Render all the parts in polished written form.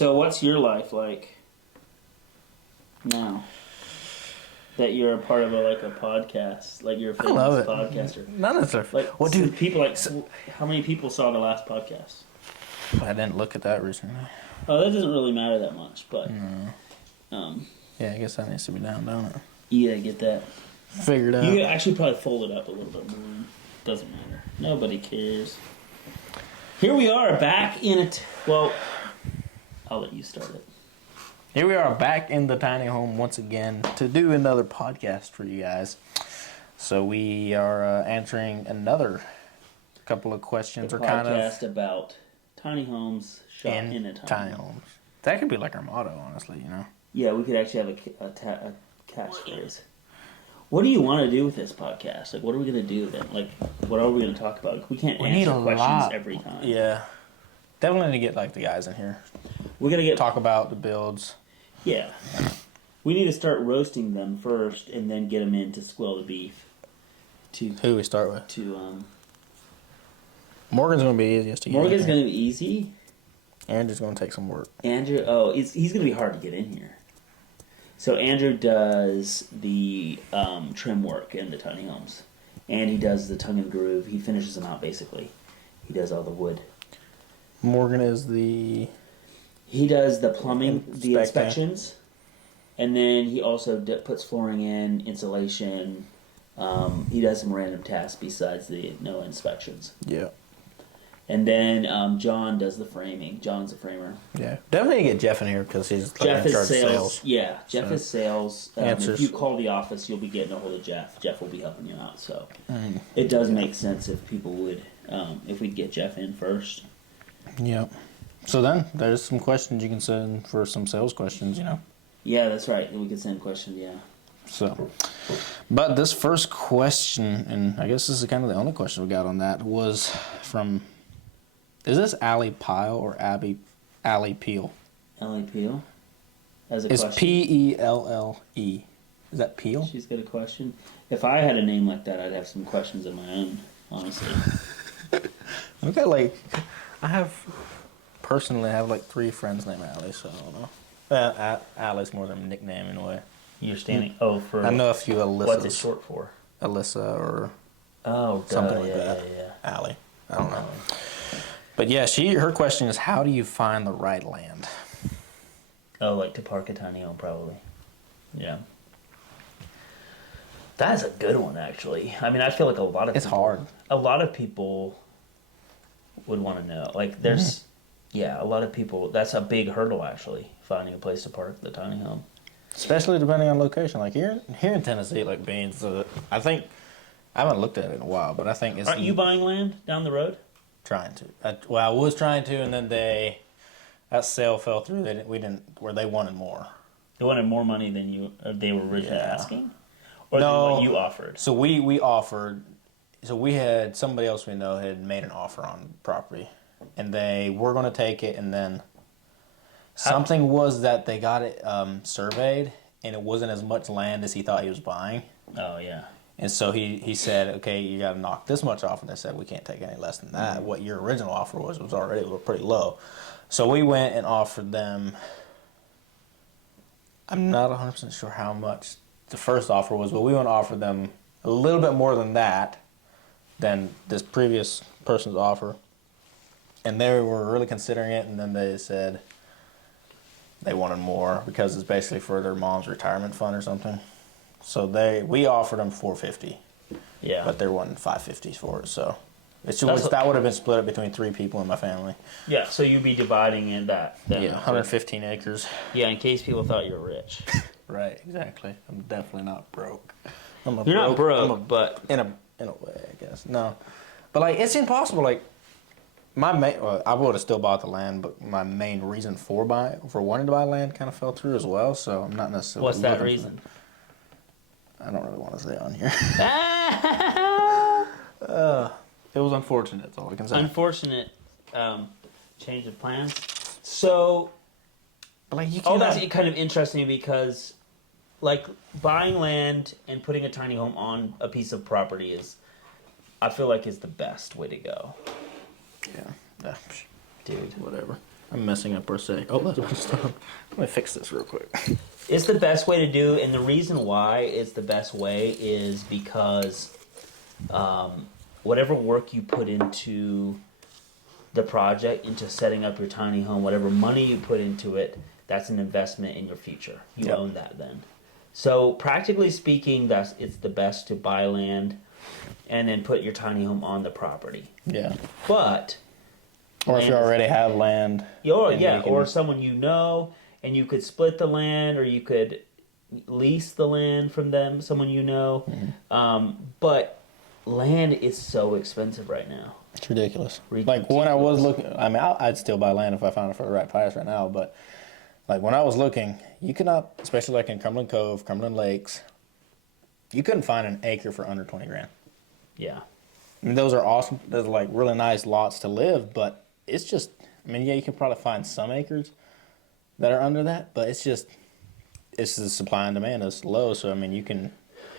So what's your life like now that you're a part of a podcast? Like you're a famous podcaster. None of it. Like, well, dude, people how many people saw the last podcast? I didn't look at that recently. Oh, that doesn't really matter that much, but yeah, I guess that needs to be down, don't it? Yeah, get that figured out. You could actually probably fold it up a little bit more. Doesn't matter. Nobody cares. Here we are back in it. Well, I'll let you start it. Here we are back in the tiny home once again to do another podcast for you guys. So we are answering another couple of questions. A podcast about tiny homes shot in a tiny home. That could be like our motto, honestly, you know? Yeah, we could actually have a catchphrase. What do you want to do with this podcast? Like, what are we going to do then? Like, what are we going to talk about? We can't answer questions every time. Yeah. Definitely need to get, like, the guys in here. We're going to talk about the builds. Yeah. We need to start roasting them first and then get them in to squell the beef. Who we start with? Morgan's going to be easiest to get Morgan's going to be easy. Andrew's going to take some work. Andrew, he's going to be hard to get in here. So Andrew does the trim work in the tiny homes. And he does the tongue and groove. He finishes them out, basically. He does all the wood. Morgan is He does the plumbing, the inspections. And then he also puts flooring in, insulation. He does some random tasks besides the no inspections. Yeah. And then John does the framing. John's a framer. Yeah. Definitely get Jeff in here because he's in charge of sales. Yeah, Jeff is sales. If you call the office, you'll be getting a hold of Jeff. Jeff will be helping you out. So it does make sense if people would, if we'd get Jeff in first. Yep. So then, there's some questions you can send for some sales questions, you know? Yeah, that's right. We could send questions, yeah. So, but this first question, and I guess this is kind of the only question we got on that, was from... Is this Allie Pyle or Allie Peel? Allie Peel? As a question. It's P-E-L-L-E. Is that Peel? She's got a question. If I had a name like that, I'd have some questions of my own, honestly. Okay, personally, I have 3 friends named Allie, so I don't know. Allie's more than a nickname in a way. You're standing... for... I know a few Alyssas. What's it short for? Alyssa or... something like that. Yeah. Allie. I don't know. But yeah, her question is, how do you find the right land? Oh, to park a tiny home, probably. Yeah. That is a good one, actually. I mean, I feel like it's hard. A lot of people would want to know. There's... Yeah, a lot of people... That's a big hurdle, actually, finding a place to park the tiny home. Especially depending on location. Here in Tennessee, Beans, I think... I haven't looked at it in a while, but I think it's... Aren't you buying land down the road? Trying to. I was trying to, and then that sale fell through. They wanted more. They wanted more money than they were originally asking? Or no, than what you offered? So we offered... So we had... Somebody else we know had made an offer on property. And they were going to take it, and then something was that they got it surveyed, and it wasn't as much land as he thought he was buying. Oh, yeah. And so he said, okay, you got to knock this much off. And they said, we can't take any less than that. What your original offer was already pretty low. So we went and offered them, I'm not 100% sure how much the first offer was, but we went to offer them a little bit more than that, than this previous person's offer. And they were really considering it, and then they said they wanted more because it's basically for their mom's retirement fund or something. So we offered them $450. Yeah. But they wanted $550 for it, so that would have been split up between 3 people in my family. Yeah, so you'd be dividing in that. Yeah, 115 acres. Yeah, in case people thought you were rich. Right, exactly. I'm definitely not broke. You're not broke, but in a way, I guess. No, but it's impossible. I would have still bought the land, but my main reason for wanting to buy land kind of fell through as well. So I'm not necessarily. What's that reason? I don't really want to say on here. It was unfortunate. That's all I can say. Unfortunate change of plans. So, that's kind of interesting because, buying land and putting a tiny home on a piece of property I feel like is the best way to go. Yeah. Dude, whatever. I'm messing up for a sec. Oh, that's what stop. Let me fix this real quick. It's the best way to do, and the reason why it's the best way is because whatever work you put into the project, into setting up your tiny home, whatever money you put into it, that's an investment in your future. You own that then. So practically speaking, it's the best to buy land and then put your tiny home on the property. Yeah. But or if you already have land. Or someone you know, and you could split the land, or you could lease the land from them, someone you know. Mm-hmm. But land is so expensive right now. It's ridiculous. Like when I was looking, I mean, I'd still buy land if I found it for the right price right now. But like when I was looking, you could not, especially like in Cumberland Cove, Cumberland Lakes, you couldn't find an acre for under 20 grand. Yeah. I mean, those are awesome. Those are like really nice lots to live, but it's just, I mean, yeah, you can probably find some acres that are under that, but it's the supply and demand is low. So I mean, you can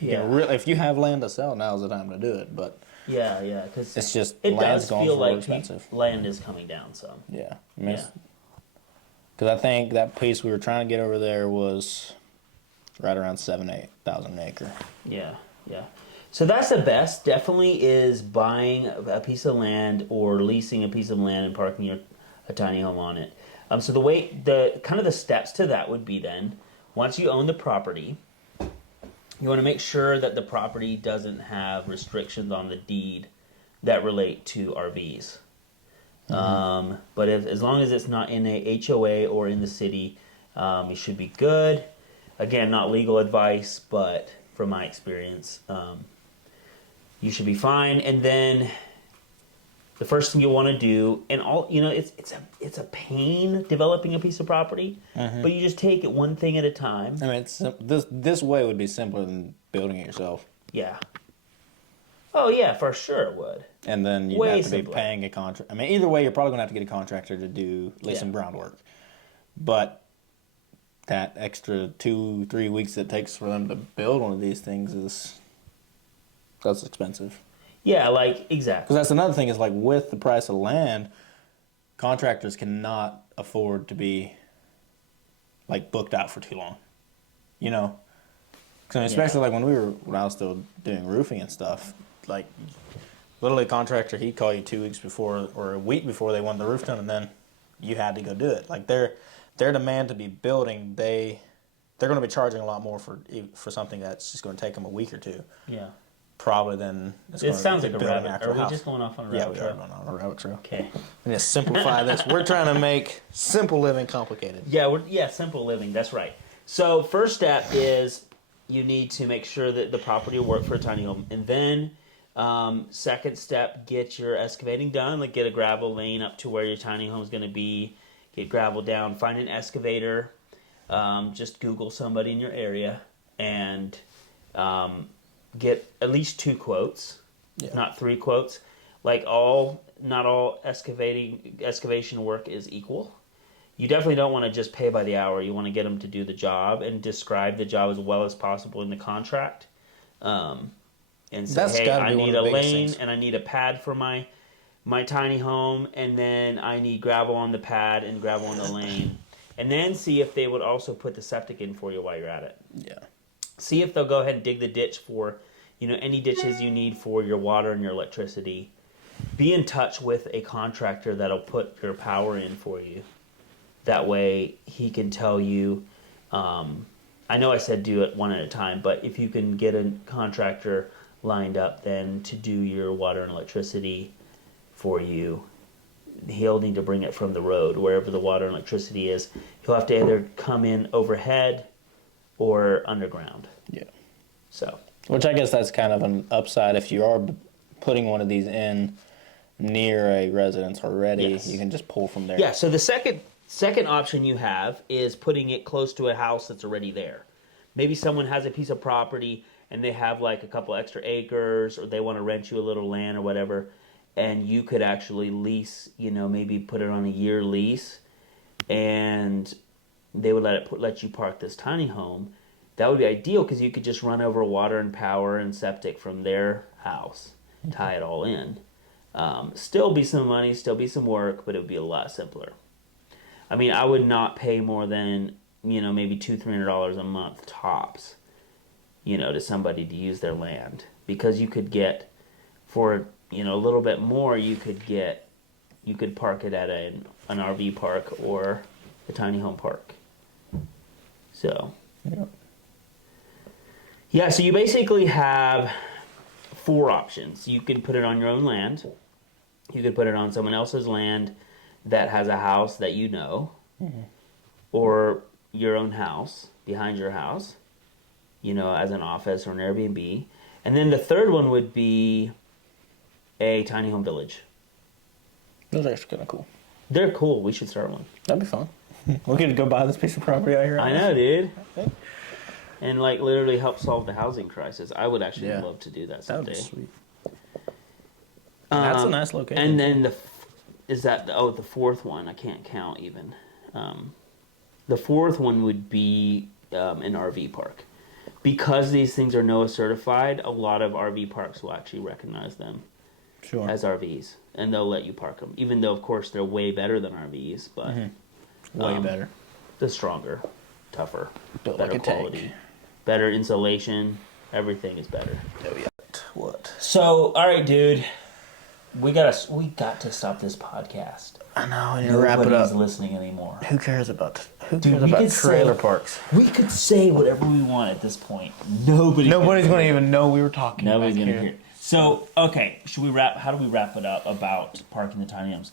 really, if you have land to sell, now's the time to do it. But because it's just it land's does going feel for like expensive. Land is coming down some. Yeah, I mean, because I think that piece we were trying to get over there was right around 7,000-8,000 an acre. Yeah. So that's the best. Definitely is buying a piece of land or leasing a piece of land and parking a tiny home on it. So the steps to that would be then, once you own the property, you want to make sure that the property doesn't have restrictions on the deed that relate to RVs. Mm-hmm. But as long as it's not in a HOA or in the city, you should be good. Again, not legal advice, but from my experience, you should be fine. And then the first thing you want to do, and it's a pain developing a piece of property, but you just take it one thing at a time. I mean, this way would be simpler than building it yourself. Yeah. Oh yeah, for sure it would. And then you'd have to be paying a contract. I mean, either way, you're probably going to have to get a contractor to do at least some groundwork. But that extra 2-3 weeks it takes for them to build one of these things that's expensive. Yeah, exactly. Because that's another thing is with the price of land, contractors cannot afford to be booked out for too long. You know, especially when I was still doing roofing and stuff. Literally, a contractor, he'd call you 2 weeks before or a week before they wanted the roof done, and then you had to go do it. Their demand to be building, they're going to be charging a lot more for something that's just going to take them a week or two. Yeah. Probably than it sounds like a rabbit. Are we just going off on a rabbit trail? Yeah, we are going on a rabbit trail. Okay. We need to simplify this. We're trying to make simple living complicated. Yeah, simple living. That's right. So first step is you need to make sure that the property will work for a tiny home, and then second step, get your excavating done. Get a gravel lane up to where your tiny home is going to be. Get gravel down. Find an excavator. Just Google somebody in your area and get at least 2 quotes, if not 3 quotes. Not all excavation work is equal. You definitely don't want to just pay by the hour. You want to get them to do the job and describe the job as well as possible in the contract. And say, hey, I need a lane and I need a pad for my tiny home, and then I need gravel on the pad and gravel on the lane. And then see if they would also put the septic in for you while you're at it. Yeah. See if they'll go ahead and dig the ditch for, any ditches you need for your water and your electricity. Be in touch with a contractor that'll put your power in for you. That way he can tell you, I know I said do it one at a time, but if you can get a contractor lined up then to do your water and electricity for you, he'll need to bring it from the road, wherever the water and electricity is. He'll have to either come in overhead or underground. Yeah. So. Which I guess that's kind of an upside if you are putting one of these in near a residence already. Yes. You can just pull from there. Yeah. So the second option you have is putting it close to a house that's already there. Maybe someone has a piece of property and they have a couple extra acres, or they want to rent you a little land or whatever, and you could actually lease, maybe put it on a year lease, and they would let you park this tiny home. That would be ideal because you could just run over water and power and septic from their house, tie it all in. Still be some money, still be some work, but it would be a lot simpler. I mean, I would not pay more than, maybe $200-$300 a month tops, to somebody to use their land. Because you could get, for, a little bit more, you could park it at an RV park or a tiny home park. So, yeah, so you basically have 4 options. You can put it on your own land. You could put it on someone else's land that has a house that or your own house, behind your house, as an office or an Airbnb. And then the third one would be a tiny home village. Those are actually kind of cool. They're cool. We should start one. That'd be fun. We could go buy this piece of property out here. I know, dude. Okay. And literally help solve the housing crisis. I would actually love to do that someday. That would be sweet. That's a nice location. And then the fourth one, I can't count even. The fourth one would be an RV park. Because these things are NOAA certified, a lot of RV parks will actually recognize them as RVs. And they'll let you park them. Even though, of course, they're way better than RVs. But way better. They're stronger, tougher, Built better like a quality. tank. Better insulation. Everything is better. Oh, yeah. What? So, all right, dude. We got to stop this podcast. I know. We need to wrap it up. Nobody's listening anymore. Who cares about trailer parks? We could say whatever we want at this point. Nobody's going to even know we were talking. Nobody's going to hear. So, okay, should we wrap? How do we wrap it up about parking the tiny homes?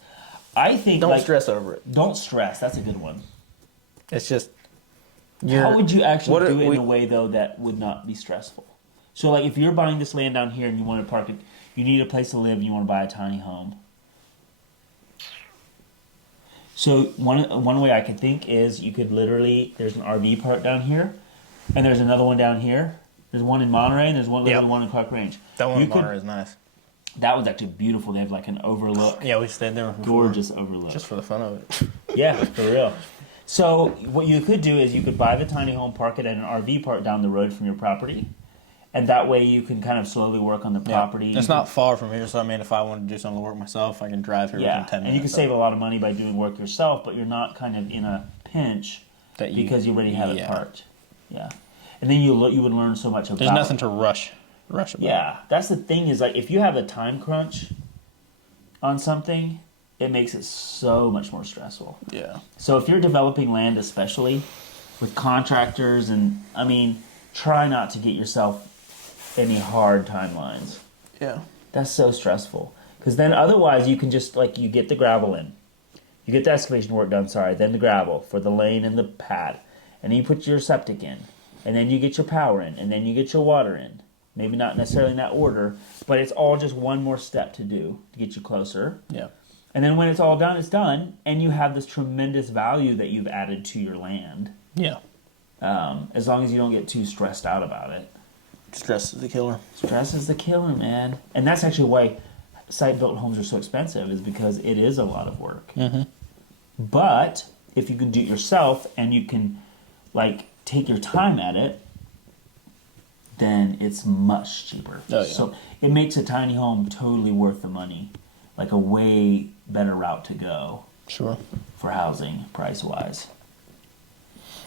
I think don't stress over it. Don't stress. That's a good one. It's just. How would you actually do it in a way though that would not be stressful? So, like, if you're buying this land down here and you want to park it, you need a place to live. And you want to buy a tiny home. So one way I could think is you could there's an RV park down here, and there's another one down here. There's one in Monterey, and there's one in Clark Range. That one in Monterey is nice. That one's actually beautiful. They have like an overlook. Yeah, we stayed there. Gorgeous overlook. Just for the fun of it. Yeah, for real. So what you could do is you could buy the tiny home, park it at an RV park down the road from your property. And that way you can kind of slowly work on the property. It's not far from here, so I mean, if I want to do some of the work myself, I can drive here within 10 minutes. And you can save a lot of money by doing work yourself, but you're not kind of in a pinch because you already have it parked. Yeah. And then you would learn so much about it. There's nothing to rush about. Yeah. That's the thing is, like, if you have a time crunch on something, it makes it so much more stressful. Yeah. So if you're developing land, especially with contractors, and, I mean, try not to get yourself any hard timelines. Yeah. That's so stressful. Because then otherwise you can just, like, you get the gravel in. You get the excavation work done, then the gravel for the lane and the pad. And then you put your septic in. And then you get your power in. And then you get your water in. Maybe not necessarily in that order, but it's all just one more step to do to get you closer. Yeah. And then when it's all done, it's done. And you have this tremendous value that you've added to your land. Yeah. As long as you don't get too stressed out about it. Stress is the killer. Stress is the killer, man. And that's actually why site-built homes are so expensive, is because it is a lot of work. Mm-hmm. But if you can do it yourself and you can, like, take your time at it, then it's much cheaper. Oh, yeah. So it makes a tiny home totally worth the money. Like a way better route to go. Sure. For housing, price-wise.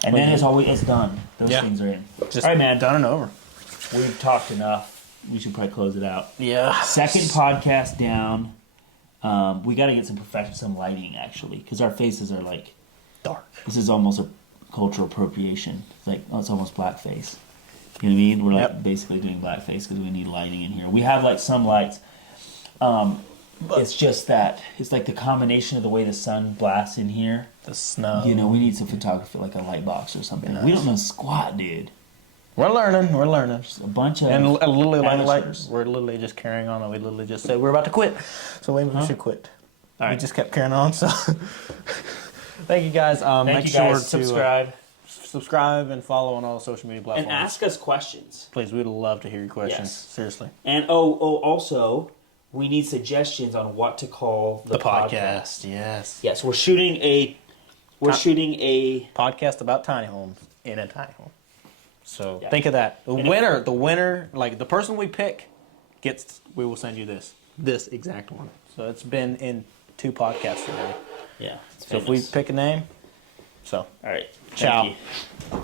And then it's done. Those things are in. Just all right, man. Done and over. We've talked enough. We should probably close it out. Yeah. Second podcast down. We got to get some lighting, actually, because our faces are, like, dark. This is almost a cultural appropriation. It's like, it's almost blackface. You know what I mean? We're like basically doing blackface because we need lighting in here. We have, like, some lights. It's just that it's like the combination of the way the sun blasts in here. The snow. You know, we need some photography, like a light box or something. Nice. We don't know squat, dude. We're learning. Just a bunch of and literally like we're literally just carrying on, and we literally just said we're about to quit, so maybe we should quit. All right. We just kept carrying on. So thank you guys. Make sure to subscribe and follow on all social media platforms. And ask us questions. Please, we'd love to hear your questions. Yes. Seriously. And also, we need suggestions on what to call the podcast. Yes, we're shooting a podcast about tiny homes in a tiny home. So think of that. The winner, like the person we pick, we will send you this exact one. So it's been in 2 podcasts today. Yeah. So if we pick a name, So, All right. Ciao. Thank you.